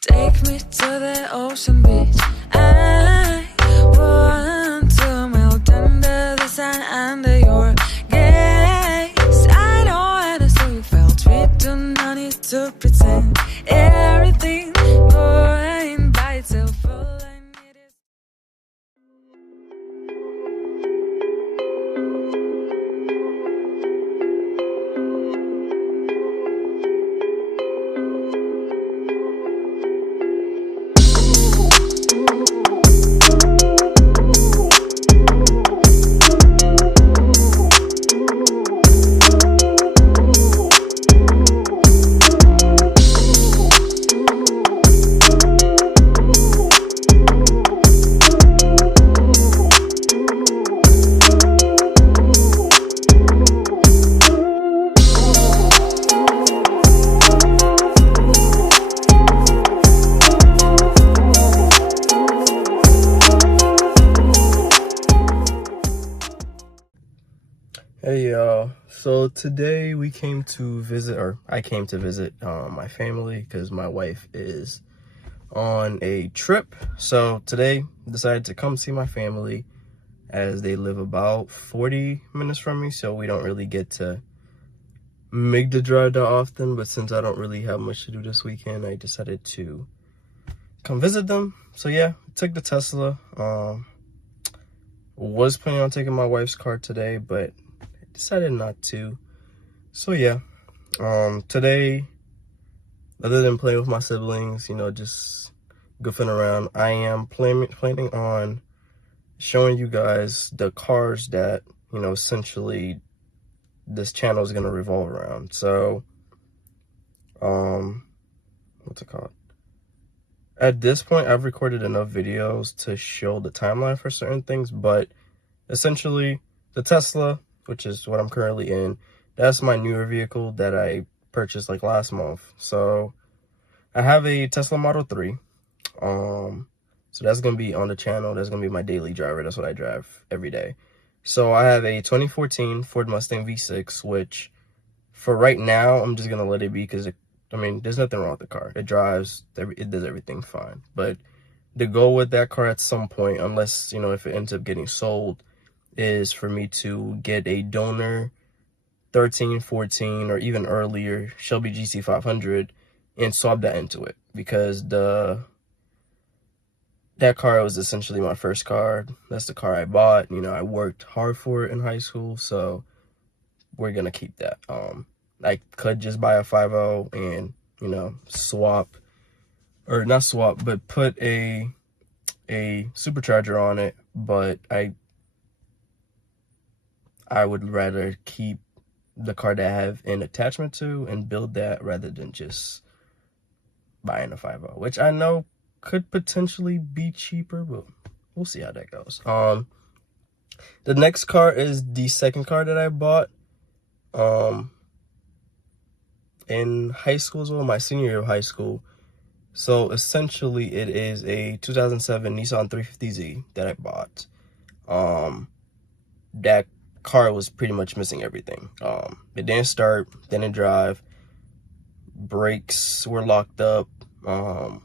Take me to the ocean beach. I want to melt under the sun, under your gaze. I know how to say you felt. We do not need to pretend. Everything going by itself. All I need is Hey y'all, so today we came to visit, or I came to visit my family because my wife is on a trip. So today I decided to come see my family as they live about 40 minutes from me, so we don't really get to make the drive that often. But since I don't really have much to do this weekend, I decided to come visit them. So yeah, I took the Tesla. Was planning on taking my wife's car today, but decided not to. So yeah, today, other than playing with my siblings, you know, just goofing around, I am planning on showing you guys the cars that, you know, essentially this channel is going to revolve around. So what's it called? At this point, I've recorded enough videos to show the timeline for certain things, but essentially the Tesla, which is what I'm currently in, that's my newer vehicle that I purchased like last month. So I have a Tesla Model 3. So that's going to be on the channel. That's going to be my daily driver. That's what I drive every day. So I have a 2014 Ford Mustang V6, which for right now, I'm just going to let it be because, I mean, there's nothing wrong with the car. It drives, it does everything fine. But the goal with that car at some point, unless, you know, if it ends up getting sold, is for me to get a donor 13, 14, or even earlier Shelby GT500 and swap that into it, because that car was essentially my first car. That's the car I bought. You know, I worked hard for it in high school, so we're gonna keep that. I could just buy a 5.0 and, you know, swap, or not swap, but put a supercharger on it, but I would rather keep the car that I have an attachment to and build that rather than just buying a 5.0, which I know could potentially be cheaper, but we'll see how that goes. The next car is the second car that I bought in high school as well, my senior year of high school. So essentially it is a 2007 Nissan 350Z that I bought. That car was pretty much missing everything. It didn't start, didn't drive, brakes were locked up, and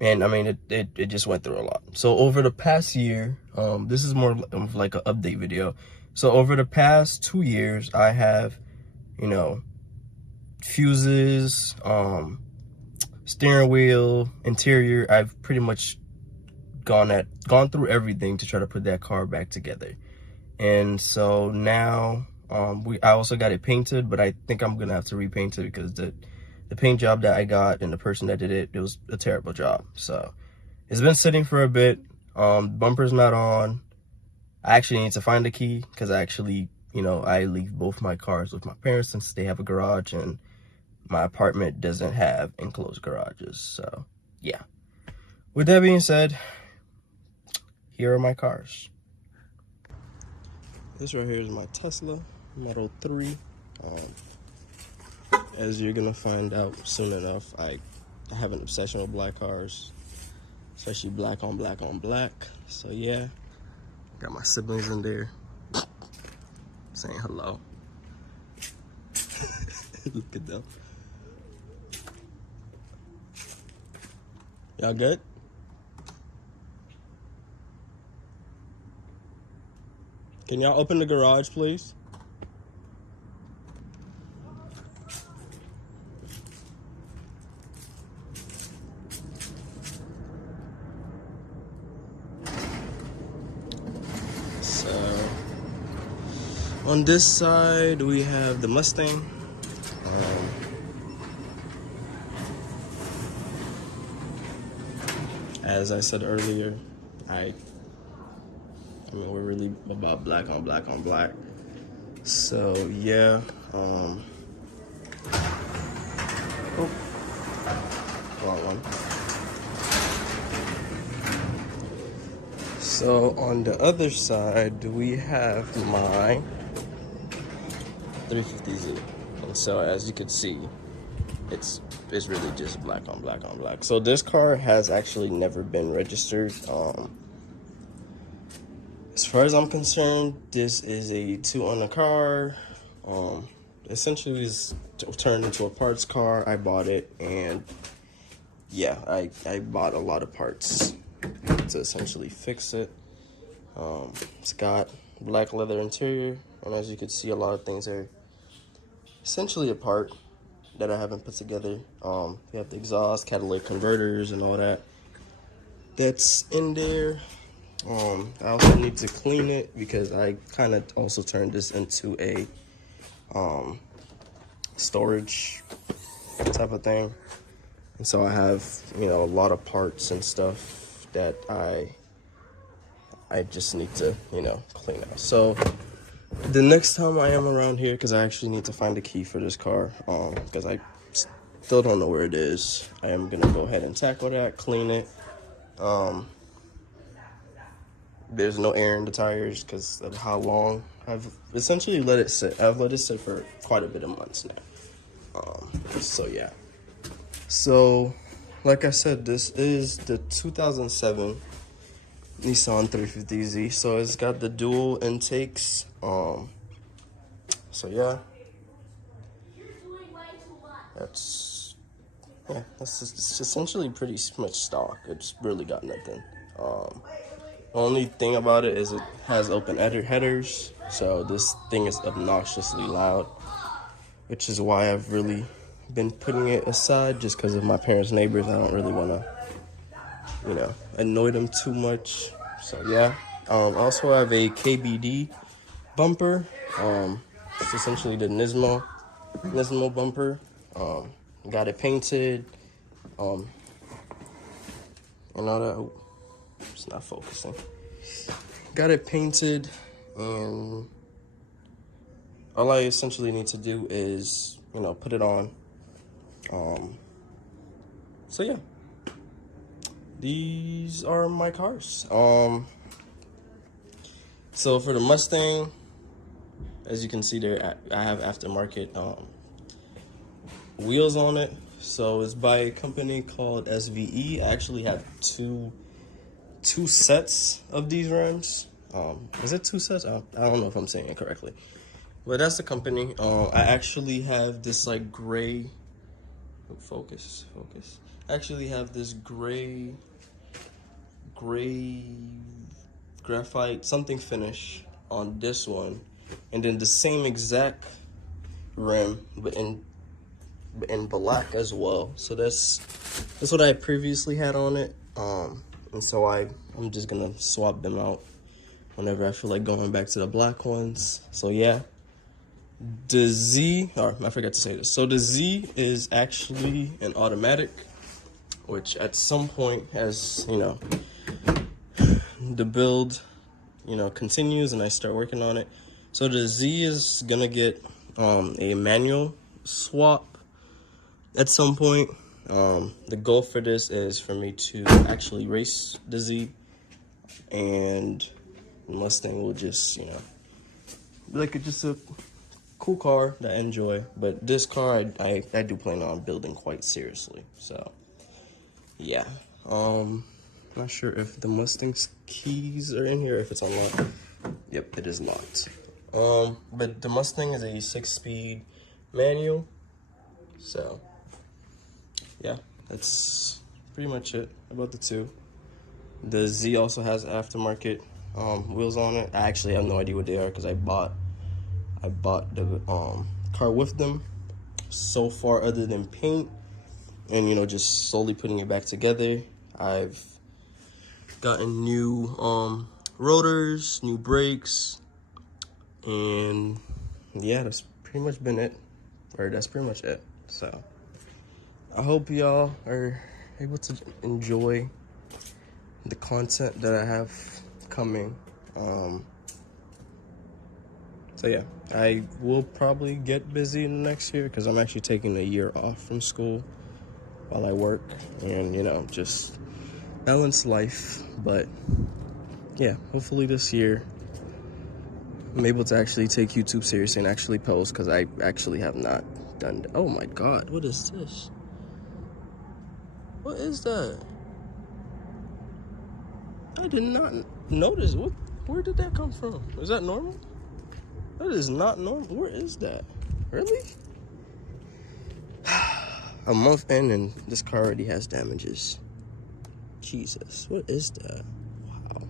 I mean it just went through a lot. So over the past year, this is more of like an update video. So over the past 2 years, I have, you know, fuses, steering wheel, interior, I've pretty much gone through everything to try to put that car back together. And so now I also got it painted, but I think I'm gonna have to repaint it because the paint job that I got and the person that did it was a terrible job. So it's been sitting for a bit. Bumper's not on. I actually need to find the key because I actually, you know, I leave both my cars with my parents since they have a garage and my apartment doesn't have enclosed garages. So yeah, with that being said, here are my cars. This right here is my Tesla Model 3. As you're gonna find out soon enough, I have an obsession with black cars, especially black on black on black. So yeah, got my siblings in there saying hello. Look at them. Y'all good? Can y'all open the garage, please? So, on this side, we have the Mustang. As I said earlier, I mean, we're really about black on black on black. So, yeah. Oh, wrong one. So, on the other side, we have my 350Z. And so, as you can see, it's really just black on black on black. So this car has actually never been registered. As far as I'm concerned, this is a 2-owner car. Essentially, it's turned into a parts car. I bought it, and yeah, I bought a lot of parts to essentially fix it. It's got black leather interior, and as you can see, a lot of things are essentially apart that I haven't put together. We have the exhaust, catalytic converters, and all that. That's in there. I also need to clean it because I kind of also turned this into a storage type of thing. And so I have, you know, a lot of parts and stuff that I just need to, you know, clean out. So the next time I am around here, because I actually need to find a key for this car, because I still don't know where it is, I am going to go ahead and tackle that, clean it. There's no air in the tires because of how long I've essentially let it sit. I've let it sit for quite a bit of months now. So, yeah. So, like I said, this is the 2007 Nissan 350Z. So, it's got the dual intakes. So yeah, that's just essentially pretty much stock. It's really got nothing. The only thing about it is it has open headers, so this thing is obnoxiously loud, which is why I've really been putting it aside, just because of my parents' neighbors. I don't really want to, you know, annoy them too much. So yeah, I also have a KBD bumper. It's essentially the Nismo bumper. Got it painted, and all that. Oh, it's not focusing. Got it painted, and all I essentially need to do is, you know, put it on. So yeah, these are my cars. So for the Mustang, as you can see there, I have aftermarket wheels on it. So it's by a company called SVE. I actually have two sets of these rims. Is it two sets? I don't know if I'm saying it correctly, but that's the company. I actually have this like gray, focus. I actually have this gray graphite something finish on this one, and then the same exact rim but in black as well. So that's what I previously had on it, and so I'm just gonna swap them out whenever I feel like going back to the black ones. So yeah, the Z, or I forgot to say this, so the Z is actually an automatic, which at some point, as you know, the build, you know, continues and I start working on it, so the Z is gonna get a manual swap at some point. The goal for this is for me to actually race the Z, and the Mustang will just, you know, be like just a cool car that I enjoy. But this car I do plan on building quite seriously. So yeah, not sure if the Mustang's keys are in here, if it's unlocked. Yep, it is locked. But the Mustang is a 6-speed manual. So yeah, that's pretty much it about the two. The Z also has aftermarket wheels on it. I actually have no idea what they are because I bought the car with them. So far, other than paint and, you know, just slowly putting it back together, I've gotten new rotors, new brakes, and yeah, that's pretty much been it. Or that's pretty much it. So I hope y'all are able to enjoy the content that I have coming. So yeah, I will probably get busy in the next year because I'm actually taking a year off from school while I work and, you know, just balance life. But yeah, hopefully this year I'm able to actually take YouTube seriously and actually post, because I actually have not done. Oh my God, what is this? What is that? I did not notice. Where did that come from? Is that normal? That is not normal. Where is that? Really? A month in and this car already has damages. Jesus, what is that? Wow.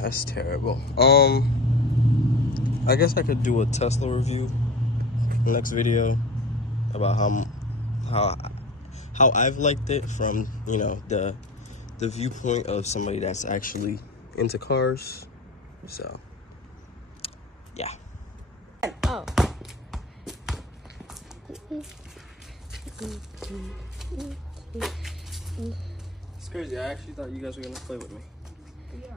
That's terrible. I guess I could do a Tesla review next video about how I've liked it from, you know, the viewpoint of somebody that's actually into cars. So yeah. Oh. It's crazy. I actually thought you guys were gonna play with me. Yeah.